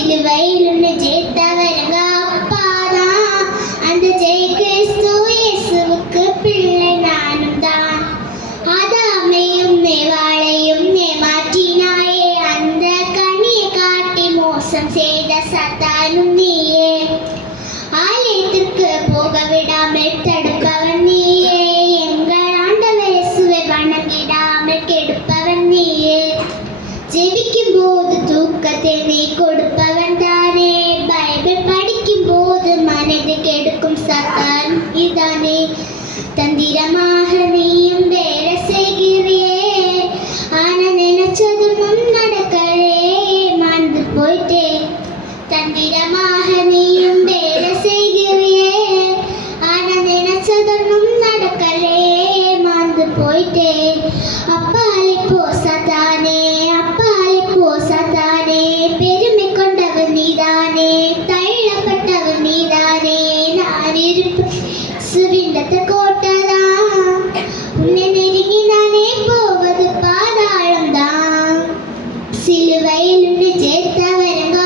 சிலுவையில் உன்னை ஜெயித்தவருங்க அப்பாதான். அந்த ஜெய கிறிஸ்து இயேசுவுக்கு பிள்ளை நானும் தான். ஆதாமையும் நேவாளையும் ஏமாற்றினாயே, அந்த கனியை காட்டி மோசம் செய்த சத்தானும் நீயே. ஆலயத்திற்கு போக விடாமல் தடுப்பவன் நீயே, எங்கள் ஆண்டவர் இயேசுவை வணங்கிடாமல் கெடுப்பவன் நீயே. ஜெபிக்கும் போது தூக்கத்தை நீ கொடுப்பவன் தானே, பைபிள் படிக்கும் போது மனதை கெடுக்கும் சத்தான் இதானே. தந்திரமாக நீயும் வேலை செய்கிறியே, ஆனா நினைச்சதும் நடக்கலே, மாண்டு போயிட்டே. தந்திரமாக நீயும் வேலை செய்கிறியே, ஆனா நினைச்சதும் நடக்கலே, மாண்டு போயிட்டே. அப்பாலை போசத்தானே, அப்பாலை போசத்தானே, பெருமை கொண்டவன் நீதானே, தள்ளப்பட்டவன் நீதானே. நான் இருப்பு சுவிண்டத்த கோட்டதான், உன்னை நெருங்கினானே போவது பாதாளம் தான். சிலுவையில் உன்னை ஜெயித்தவருங்க